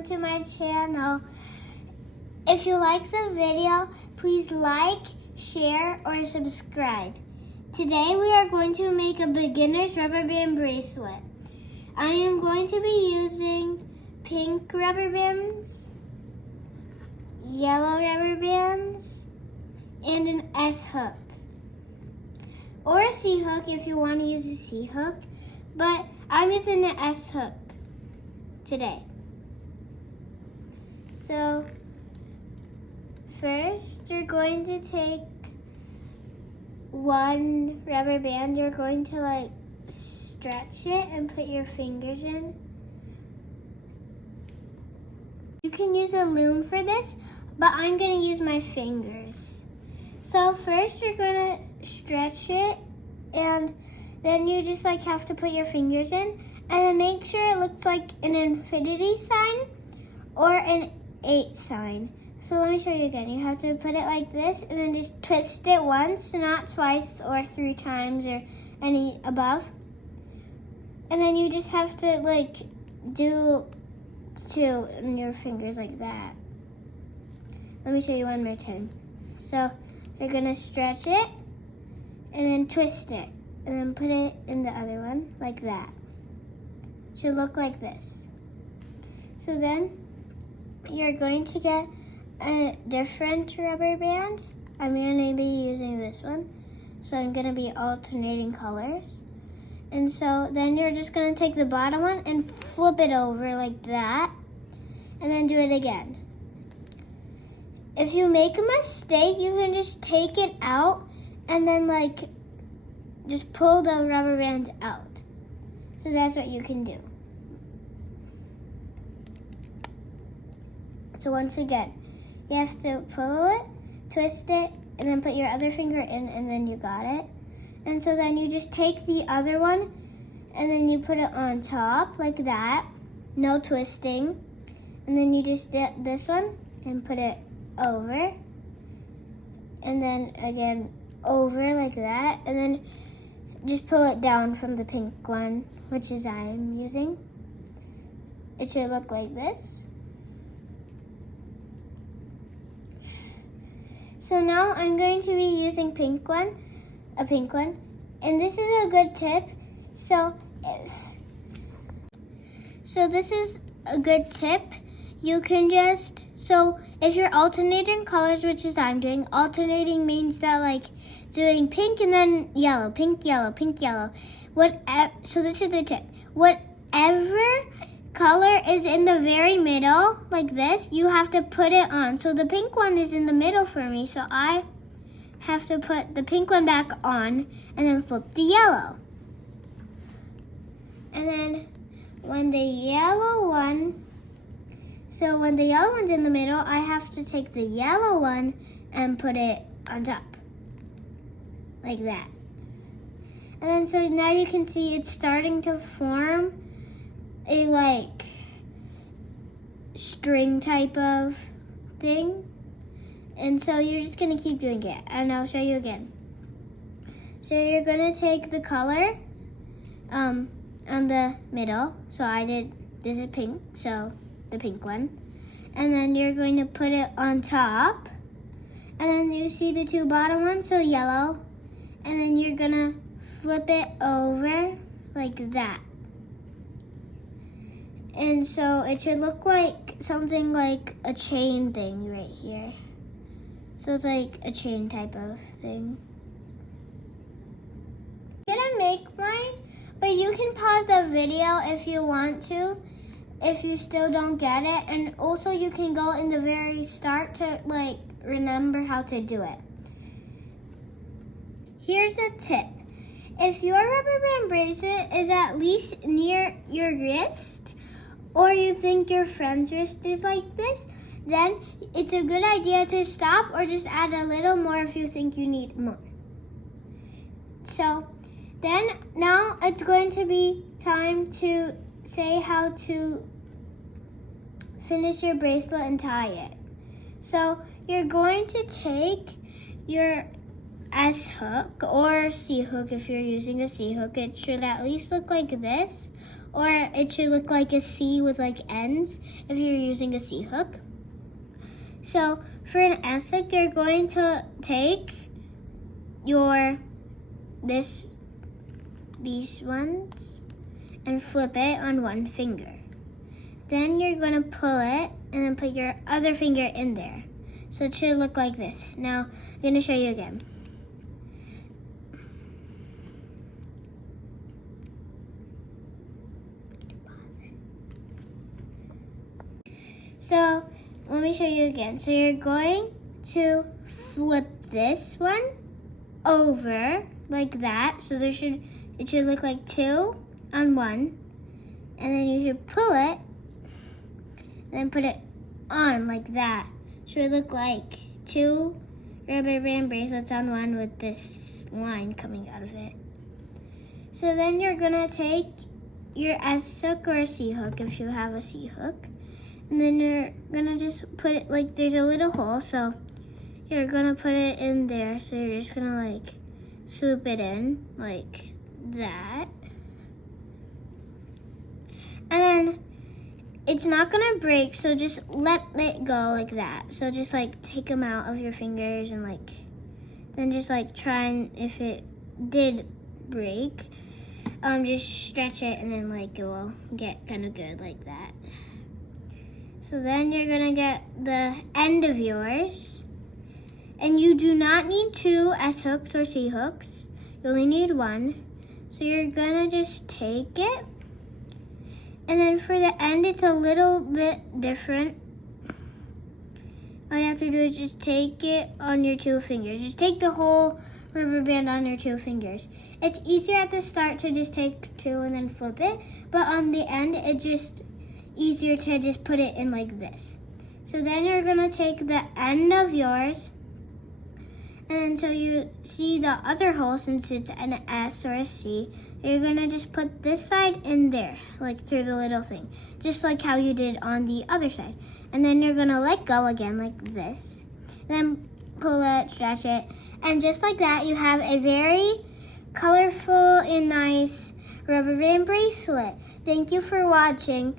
welcome to my channel. If you like the video, please like, share, or subscribe. Today we are going to make a beginner's rubber band bracelet. I am going to be using pink rubber bands, yellow rubber bands, and an S hook. Or a C hook if you want to use a C hook, but I'm using the S hook today. So first you're going to take one rubber band, you're going to stretch it and put your fingers in. You can use a loom for this, but I'm going to use my fingers. So first you're going to stretch it, and then you just have to put your fingers in, and then make sure it looks like an infinity sign or an 8 sign. So let me show you again. You have to put it like this and then just twist it once, not twice or 3 times or any above. And then you just have to do 2 in your fingers like that. Let me show you one more time. So you're gonna stretch it and then twist it and then put it in the other one like that. Should look like this. So then you're going to get a different rubber band. I'm going to be using this one. So I'm going to be alternating colors. And so then you're just going to take the bottom one and flip it over like that. And then do it again. If you make a mistake, you can just take it out and then just pull the rubber band out. So that's what you can do. So once again, you have to pull it, twist it, and then put your other finger in, and then you got it. And so then you just take the other one, and then you put it on top like that, no twisting. And then you just get this one and put it over, and then again over like that, and then just pull it down from the pink one, which is I'm using. It should look like this. So now I'm going to be using a pink one, and this is a good tip. So this is a good tip. You can so if you're alternating colors, which is I'm doing, alternating means that doing pink and then yellow, pink, yellow, pink, yellow. So this is the tip. Whatever color is in the very middle, like this, you have to put it on. So the pink one is in the middle for me, so I have to put the pink one back on and then flip the yellow. And then when the yellow one's in the middle, I have to take the yellow one and put it on top, like that. And then so now you can see it's starting to form a string type of thing. And so you're just gonna keep doing it, and I'll show you again. So you're gonna take the color on the middle. So this is pink, so the pink one. And then you're going to put it on top. And then you see the 2 bottom ones, so yellow. And then you're gonna flip it over like that. And so it should look like something like a chain thing right here. So it's like a chain type of thing. I'm gonna make mine, but you can pause the video if you want to, if you still don't get it. And also you can go in the very start to remember how to do it. Here's a tip. If your rubber band bracelet is at least near your wrist, or you think your friend's wrist is like this, then it's a good idea to stop or just add a little more if you think you need more. So then now it's going to be time to say how to finish your bracelet and tie it. So you're going to take your S hook or C hook. If you're using a C hook, it should at least look like this, or it should look like a C with like ends if you're using a C hook. So for an S hook, you're going to take these ones and flip it on one finger. Then you're going to pull it and then put your other finger in there. So it should look like this. Now I'm going to show you again. So let me show you again. So you're going to flip this one over like that. So it should look like 2 on one. And then you should pull it and then put it on like that. Should look like 2 rubber band bracelets on one with this line coming out of it. So then you're gonna take your S hook or a C hook if you have a C hook. And then you're gonna just put it, like there's a little hole, so you're gonna put it in there. So you're just gonna like swoop it in like that. And then it's not gonna break, so just let it go like that. So just like take them out of your fingers and like, then just like try and if it did break, just stretch it and then like it will get kind of good like that. So then you're gonna get the end of yours, and you do not need 2 S hooks or C hooks. You only need 1. So you're gonna just take it, and then for the end, it's a little bit different. All you have to do is just take it on your 2 fingers. Just take the whole rubber band on your 2 fingers. It's easier at the start to just take 2 and then flip it, but on the end, it's just easier to just put it in like this. So then you're gonna take the end of yours, and until you see the other hole, since it's an S or a C, you're gonna just put this side in there, like through the little thing, just like how you did on the other side. And then you're gonna let go again like this, then pull it, stretch it, and just like that, you have a very colorful and nice rubber band bracelet. Thank you for watching.